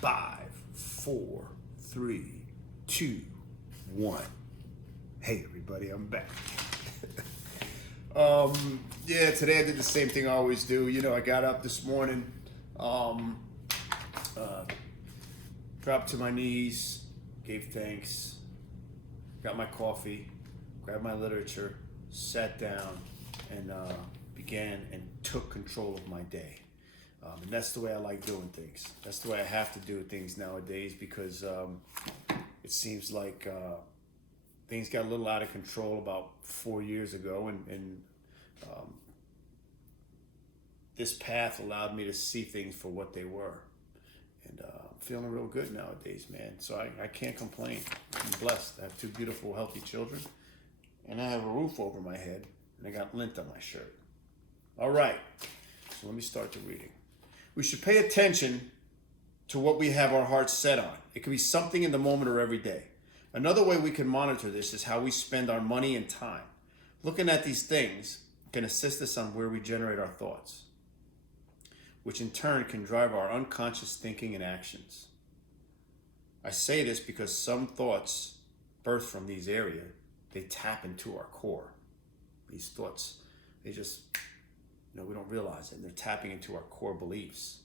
Five, four, three, two, one. Hey everybody, I'm back. Yeah, today I did the same thing I always do. You know, I got up this morning, dropped to my knees, gave thanks, got my coffee, grabbed my literature, sat down, and began and took control of my day. And that's the way I like doing things. That's the way I have to do things nowadays because it seems like things got a little out of control about 4 years ago, and this path allowed me to see things for what they were. And I'm feeling real good nowadays, man. So I can't complain. I'm blessed. I have two beautiful, healthy children, and I have a roof over my head, and I got lint on my shirt. All right, so let me start the reading. We should pay attention to what we have our hearts set on. It can be something in the moment or every day. Another way we can monitor this is how we spend our money and time. Looking at these things can assist us on where we generate our thoughts, which in turn can drive our unconscious thinking and actions. I say this because some thoughts birth from these areas. They tap into our core. These thoughts, they just, we don't realize it. They're tapping into our core beliefs.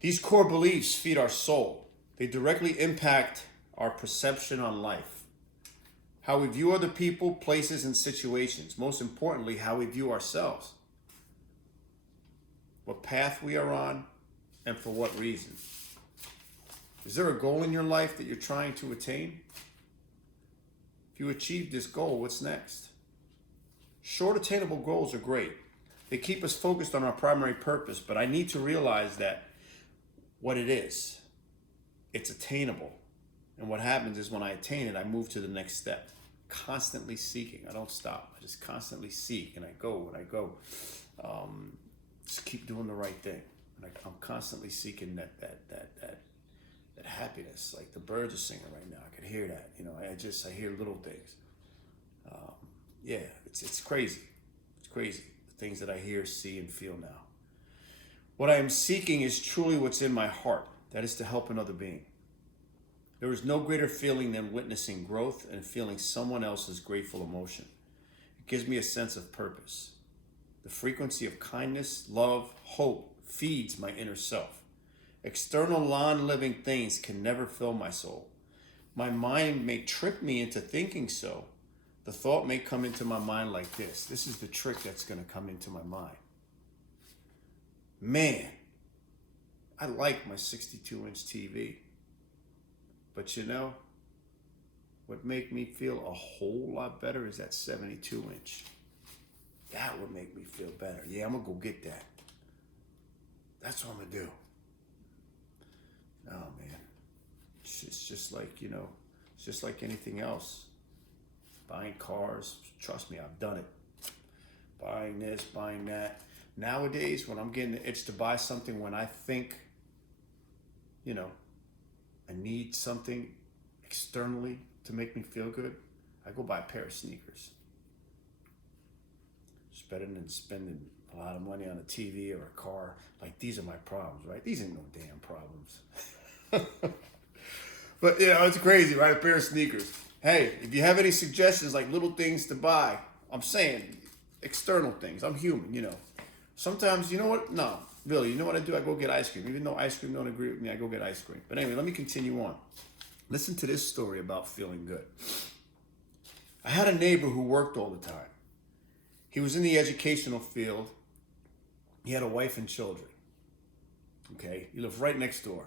These core beliefs feed our soul. They directly impact our perception on life, how we view other people, places, and situations. Most importantly, how we view ourselves, what path we are on, and for what reason. Is there a goal in your life that you're trying to attain? If you achieve this goal, what's next? Short, attainable goals are great. They keep us focused on our primary purpose, but I need to realize that what it is, it's attainable. And what happens is when I attain it, I move to the next step. Constantly seeking. I don't stop. I just constantly seek, and I go, and I go. Just keep doing the right thing. And I'm constantly seeking that happiness. Like the birds are singing right now. I can hear that. I hear little things. Yeah, it's crazy. It's crazy. The things that I hear, see, and feel now. What I am seeking is truly what's in my heart. That is to help another being. There is no greater feeling than witnessing growth and feeling someone else's grateful emotion. It gives me a sense of purpose. The frequency of kindness, love, hope feeds my inner self. External non-living things can never fill my soul. My mind may trick me into thinking so. The thought may come into my mind like this. This is the trick that's going to come into my mind. Man, I like my 62-inch TV. But what make me feel a whole lot better is that 72-inch. That would make me feel better. Yeah, I'm going to go get that. That's what I'm going to do. Oh, man. It's just like, it's just like anything else. Buying cars. Trust me, I've done it. Buying this, buying that. Nowadays, when I'm getting the itch to buy something, when I think, I need something externally to make me feel good, I go buy a pair of sneakers. It's better than spending a lot of money on a TV or a car. Like, these are my problems, right? These ain't no damn problems. But, it's crazy, right? A pair of sneakers. Hey, if you have any suggestions, like little things to buy, I'm saying external things. I'm human, Sometimes, you know what? No, really, you know what I do? I go get ice cream. Even though ice cream don't agree with me, I go get ice cream. But anyway, let me continue on. Listen to this story about feeling good. I had a neighbor who worked all the time. He was in the educational field. He had a wife and children. Okay, he lived right next door.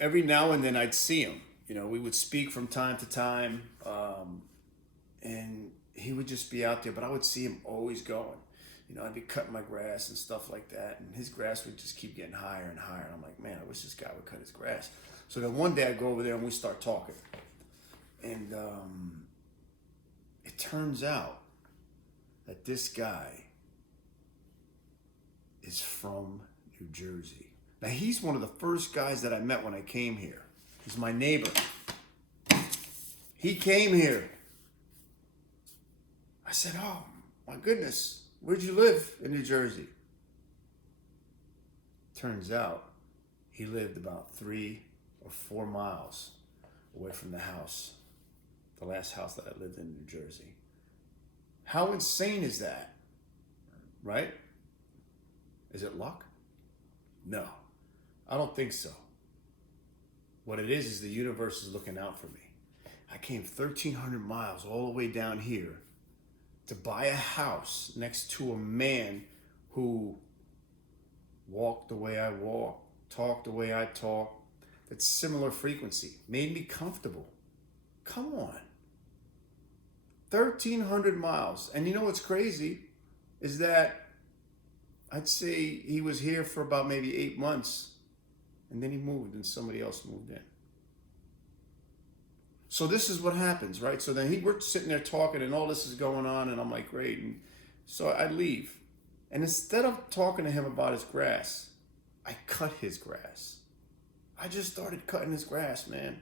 Every now and then I'd see him. We would speak from time to time, and he would just be out there, but I would see him always going. I'd be cutting my grass and stuff like that, and his grass would just keep getting higher and higher. And I'm like, man, I wish this guy would cut his grass. So then one day I go over there and we start talking. And it turns out that this guy is from New Jersey. Now, he's one of the first guys that I met when I came here. He's my neighbor. He came here. I said, oh, my goodness, where'd you live in New Jersey? Turns out he lived about 3 or 4 miles away from the house, the last house that I lived in New Jersey. How insane is that? Right? Is it luck? No, I don't think so. What it is the universe is looking out for me. I came 1,300 miles all the way down here to buy a house next to a man who walked the way I walk, talked the way I talk, that similar frequency, made me comfortable. Come on. 1,300 miles. And you know what's crazy is that I'd say he was here for about maybe 8 months, and then he moved and somebody else moved in. So this is what happens, right? So then we're sitting there talking and all this is going on, and I'm like, great. And so I leave. And instead of talking to him about his grass, I cut his grass. I just started cutting his grass, man.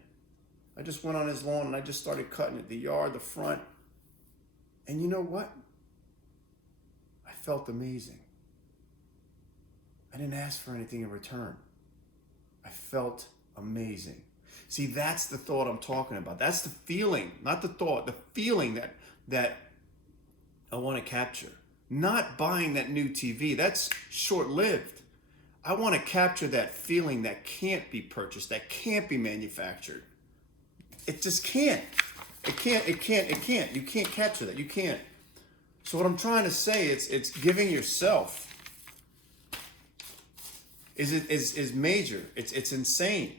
I just went on his lawn and I just started cutting it, the yard, the front. And you know what? I felt amazing. I didn't ask for anything in return. I felt amazing. See, that's the thought I'm talking about. That's the feeling, not the thought, the feeling that I want to capture. Not buying that new TV. That's short-lived. I want to capture that feeling that can't be purchased, that can't be manufactured. It just can't. It can't. You can't capture that. You can't. So what I'm trying to say, it's giving yourself is major. It's insane.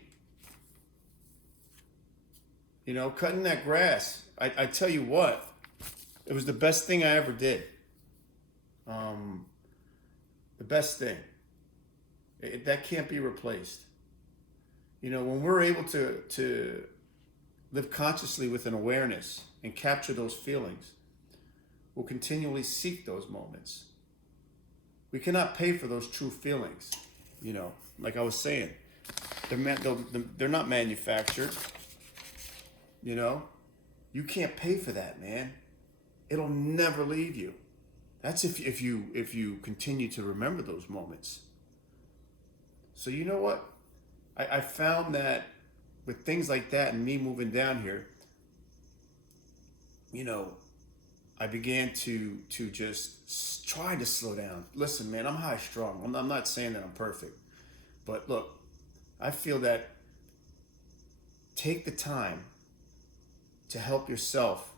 You know, cutting that grass, I tell you what, it was the best thing I ever did. The best thing. That can't be replaced. You know, when we're able to live consciously with an awareness and capture those feelings, we'll continually seek those moments. We cannot pay for those true feelings. You know, like I was saying, they're not manufactured. You know, you can't pay for that, man. It'll never leave you. That's if you continue to remember those moments. So you know what? I found that with things like that and me moving down here, you know, I began to just try to slow down. Listen, man, I'm high strung. I'm not saying that I'm perfect. But look, I feel that take the time to help yourself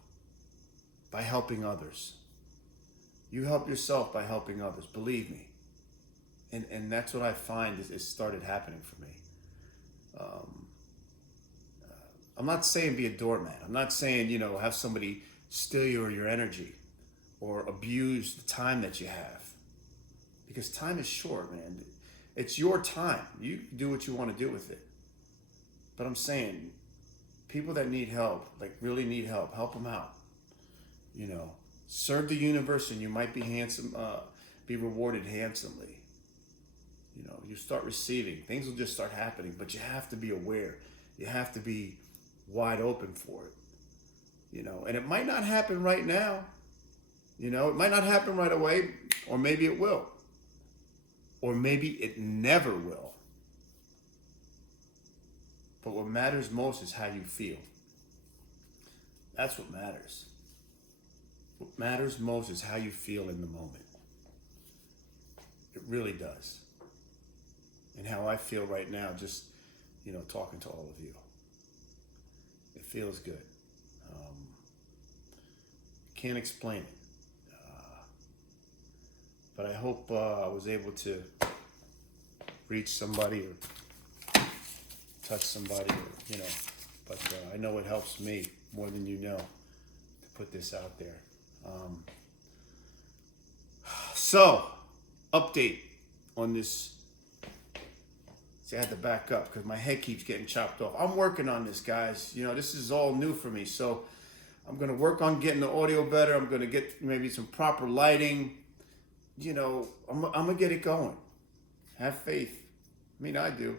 by helping others. You help yourself by helping others, believe me. And that's what I find is started happening for me. I'm not saying be a doormat. I'm not saying, you know, have somebody steal your energy or abuse the time that you have. Because time is short, man. It's your time. You do what you want to do with it. But I'm saying, people that need help, like really need help them out. You know, serve the universe and you might be rewarded handsomely. You know, you start receiving, things will just start happening, but you have to be aware. You have to be wide open for it. You know, and it might not happen right now. You know, it might not happen right away, or maybe it will. Or maybe it never will. But what matters most is how you feel. That's what matters. What matters most is how you feel in the moment. It really does. And how I feel right now, just, you know, talking to all of you. It feels good. Can't explain it. But I hope I was able to reach somebody or touch somebody, or, you know. But I know it helps me more than you know to put this out there. So, update on this. See, I had to back up because my head keeps getting chopped off. I'm working on this, guys. You know, this is all new for me. So I'm going to work on getting the audio better. I'm going to get maybe some proper lighting. You know, I'm going to get it going. Have faith. I mean, I do.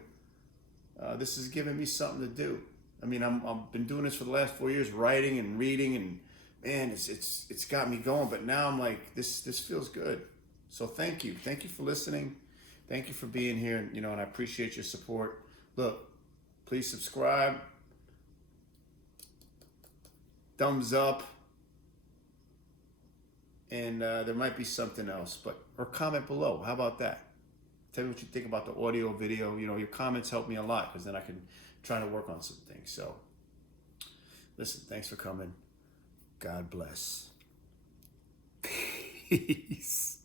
This is giving me something to do. I mean, I've been doing this for the last 4 years, writing and reading, and man, it's got me going. But now I'm like, this feels good. So thank you for listening. thank you for being here. And I appreciate your support. Look, please subscribe, thumbs up, and there might be something else, or comment below. How about that? Tell me what you think about the audio, video. Your comments help me a lot, because then I can try to work on some things. So, listen, thanks for coming. God bless. Peace.